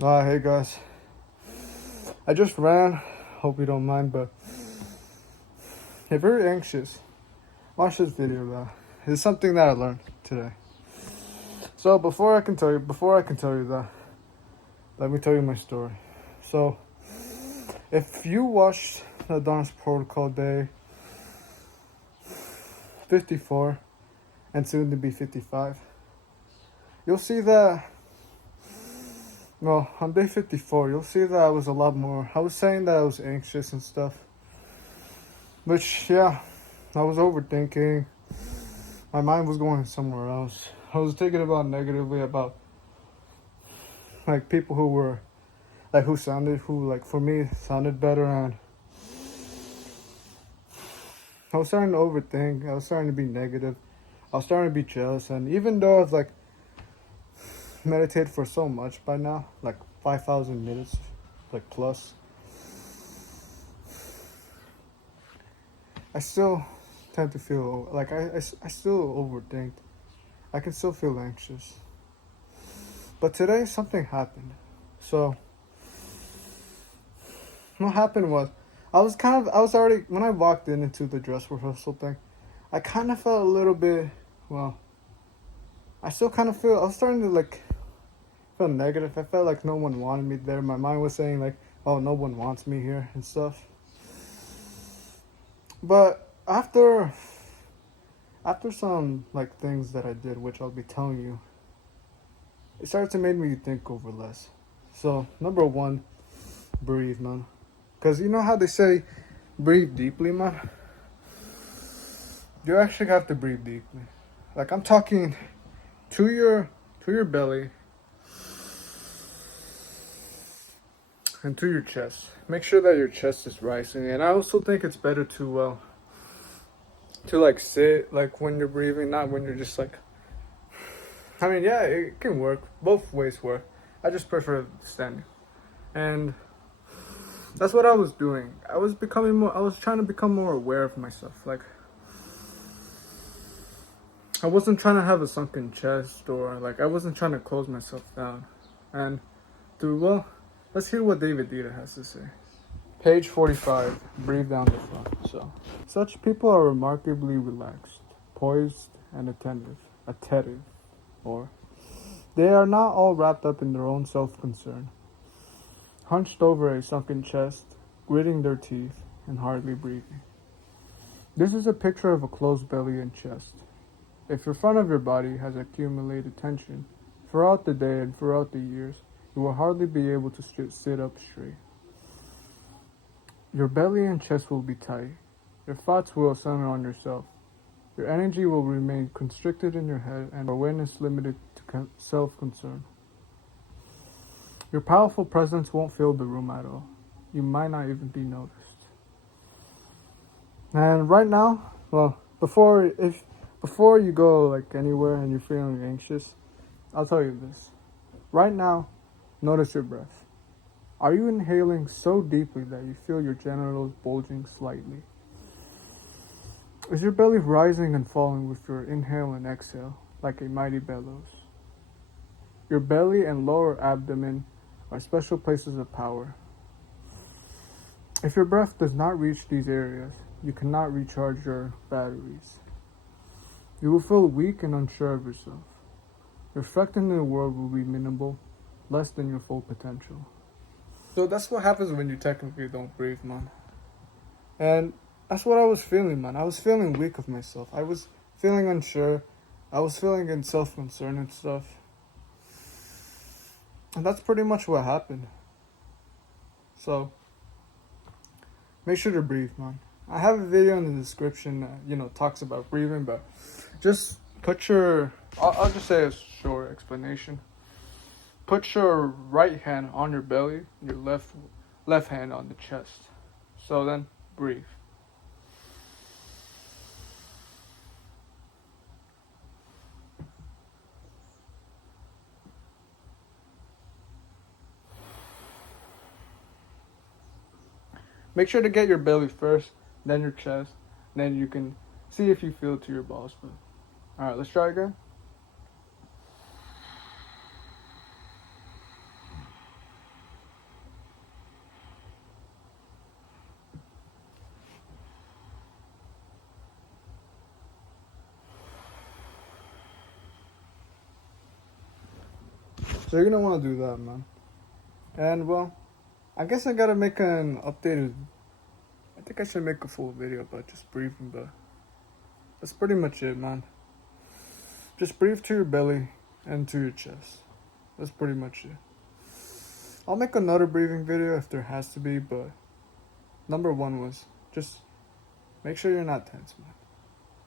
Hey guys. I just ran. Hope you don't mind, but if you're anxious, watch this video, though. It's something that I learned today. So before I can tell you that, let me tell you my story. So, if you watched the Dance Protocol Day 54 and soon to be 55, you'll see that. Well, on day 54, you'll see that I was a lot more. I was saying that I was anxious and stuff, which yeah, I was overthinking. My mind was going somewhere else. I was thinking about negatively about like people who were like who like for me sounded better, and I was starting to overthink. I was starting to be negative. I was starting to be jealous, and even though I've like meditated for so much by now, like 5,000 minutes, like plus, I still tend to feel like I still overthink. I can still feel anxious. But today something happened. So what happened was I was already when I walked into the dress rehearsal thing, I kind of felt a little bit, well, I still kind of feel I was starting to like feel negative. I felt like no one wanted me there. My mind was saying like, oh, no one wants me here and stuff. But after some like things that I did, which I'll be telling you, it started to make me think over less. So number one, breathe, man. Cause you know how they say, breathe deeply, man. You actually have to breathe deeply. Like I'm talking to your belly and to your chest. Make sure that your chest is rising. And I also think it's better to like sit like when you're breathing, not when you're just like. I mean, yeah, it can work. Both ways work. I just prefer standing. And that's what I was doing. I was trying to become more aware of myself. Like I wasn't trying to have a sunken chest, or like I wasn't trying to close myself down. And well, let's hear what David Dita has to say. Page 45, breathe down the front. So, such people are remarkably relaxed, poised, and attentive, or they are not all wrapped up in their own self-concern, hunched over a sunken chest, gritting their teeth, and hardly breathing. This is a picture of a closed belly and chest. If your front of your body has accumulated tension throughout the day and throughout the years, you will hardly be able to sit up straight. Your belly and chest will be tight. Your thoughts will center on yourself. Your energy will remain constricted in your head and awareness limited to self-concern. Your powerful presence won't fill the room at all. You might not even be noticed. And right now, well, before you go like anywhere and you're feeling anxious, I'll tell you this. Right now, notice your breath. Are you inhaling so deeply that you feel your genitals bulging slightly? Is your belly rising and falling with your inhale and exhale like a mighty bellows? Your belly and lower abdomen are special places of power. If your breath does not reach these areas, you cannot recharge your batteries. You will feel weak and unsure of yourself. Your effect in the world will be minimal, less than your full potential. So that's what happens when you technically don't breathe, man. And that's what I was feeling, man. I was feeling weak of myself. I was feeling unsure. I was feeling in self-concern and stuff. And that's pretty much what happened. So, make sure to breathe, man. I have a video in the description that, talks about breathing, but just put your... I'll just say a short explanation. Put your right hand on your belly, your left hand on the chest. So then, breathe. Make sure to get your belly first, then your chest, then you can see if you feel it to your balls. But alright, let's try again. So you're gonna want to do that, man. And well, I guess I gotta make an updated. I think I should make a full video about just breathing, but that's pretty much it, man. Just breathe to your belly and to your chest. That's pretty much it. I'll make another breathing video if there has to be, but number one was just make sure you're not tense, man.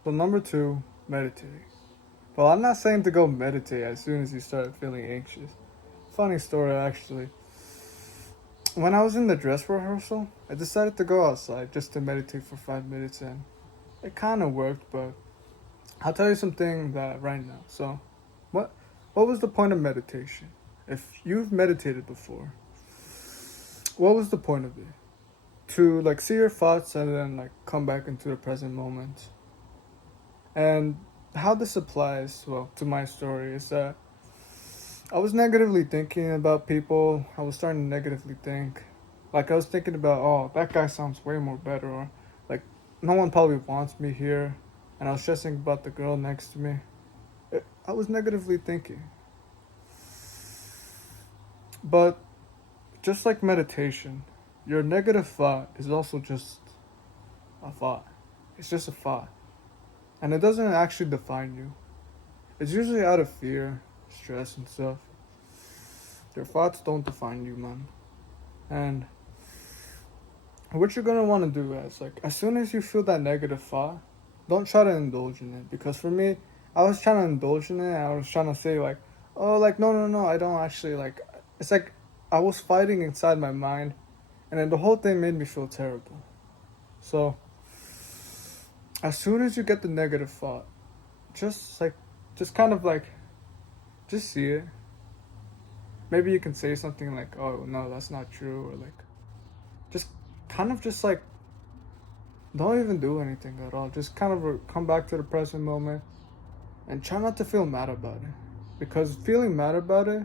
So number two, meditating. Well, I'm not saying to go meditate as soon as you start feeling anxious. Funny story, actually. When I was in the dress rehearsal, I decided to go outside just to meditate for 5 minutes, and it kind of worked, but I'll tell you something that right now. So, what was the point of meditation? If you've meditated before, what was the point of it? To like see your thoughts and then like come back into the present moment. And how this applies, well, to my story is that I was negatively thinking about people. I was starting to negatively think. Like I was thinking about, oh, that guy sounds way more better, or like no one probably wants me here. And I was stressing about the girl next to me. I was negatively thinking. But just like meditation, your negative thought is also just a thought. It's just a thought. And it doesn't actually define you. It's usually out of fear, stress, and stuff. Your thoughts don't define you, man. And what you're gonna want to do is, like, as soon as you feel that negative thought, don't try to indulge in it. Because for me, I was trying to indulge in it. I was trying to say, like, oh, like, no, I don't actually, like, it's like I was fighting inside my mind. And then the whole thing made me feel terrible. So, as soon as you get the negative thought, just kind of like, just see it. Maybe you can say something like, oh, no, that's not true. Or like, just kind of just like, don't even do anything at all. Just kind of come back to the present moment and try not to feel mad about it. Because feeling mad about it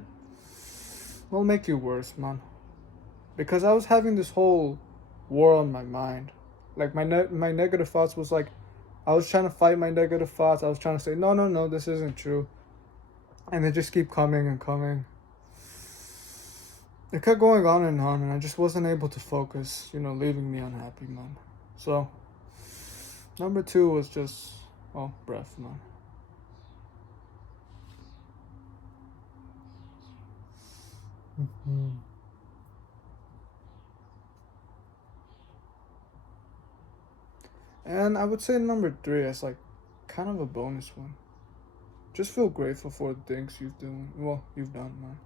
will make you worse, man. Because I was having this whole war on my mind. Like my negative thoughts was like, I was trying to fight my negative thoughts. I was trying to say, no, this isn't true. And they just keep coming and coming. It kept going on, and I just wasn't able to focus, leaving me unhappy, man. So, number two was just, breath, man. Mm-hmm. And I would say number three is like kind of a bonus one. Just feel grateful for the things you've done, man.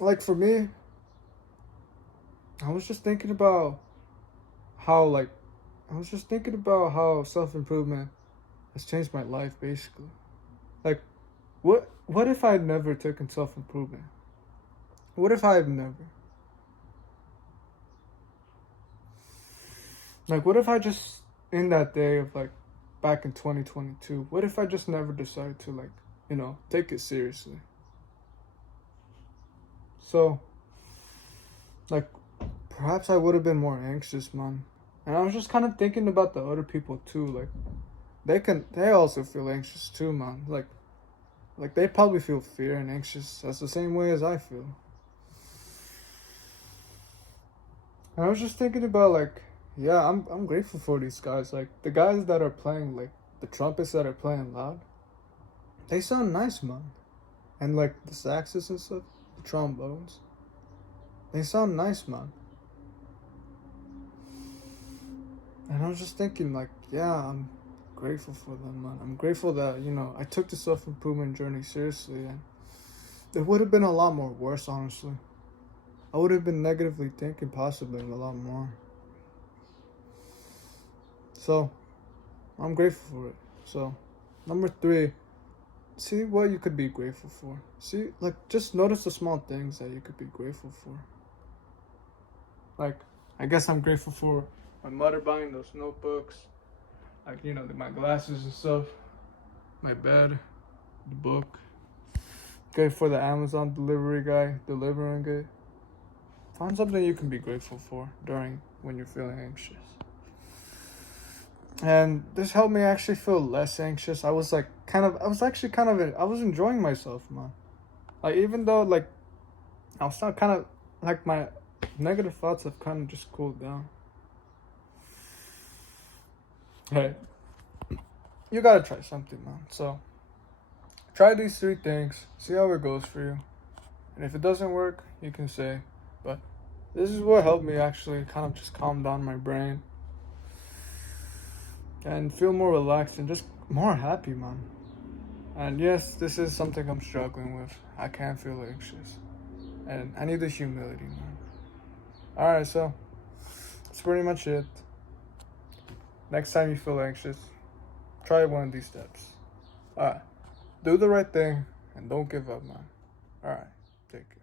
Like for me, I was just thinking about how self-improvement has changed my life, basically. Like, what if I had never taken self-improvement? What if I had never? Like, what if I just, in that day of like, back in 2022, what if I just never decided to like, take it seriously? So, like, perhaps I would have been more anxious, man. And I was just kind of thinking about the other people too. Like, they also feel anxious too, man. Like they probably feel fear and anxious. That's the same way as I feel. And I was just thinking about like, yeah, I'm grateful for these guys. Like the guys that are playing, like the trumpets that are playing loud, they sound nice, man. And like the saxes and stuff, the trombones, they sound nice, man. And I was just thinking, like, yeah, I'm grateful for them, man. I'm grateful that, I took the self-improvement journey seriously, and it would have been a lot more worse, honestly. I would have been negatively thinking possibly a lot more. So, I'm grateful for it. So, number three, see what you could be grateful for. See, like, just notice the small things that you could be grateful for. Like, I guess I'm grateful for my mother buying those notebooks, like, my glasses and stuff, my bed, the book. Grateful for the Amazon delivery guy delivering it. Find something you can be grateful for when you're feeling anxious. And this helped me actually feel less anxious. I was enjoying myself, man. Like, even though, like, I was not kind of, like, my negative thoughts have kind of just cooled down. Hey, you gotta try something, man. So, try these 3 things, see how it goes for you. And if it doesn't work, you can say, but this is what helped me actually kind of just calm down my brain and feel more relaxed and just more happy, man. And yes, this is something I'm struggling with. I can't feel anxious. And I need the humility, man. Alright, so that's pretty much it. Next time you feel anxious, try one of these steps. Alright, do the right thing and don't give up, man. Alright, take care.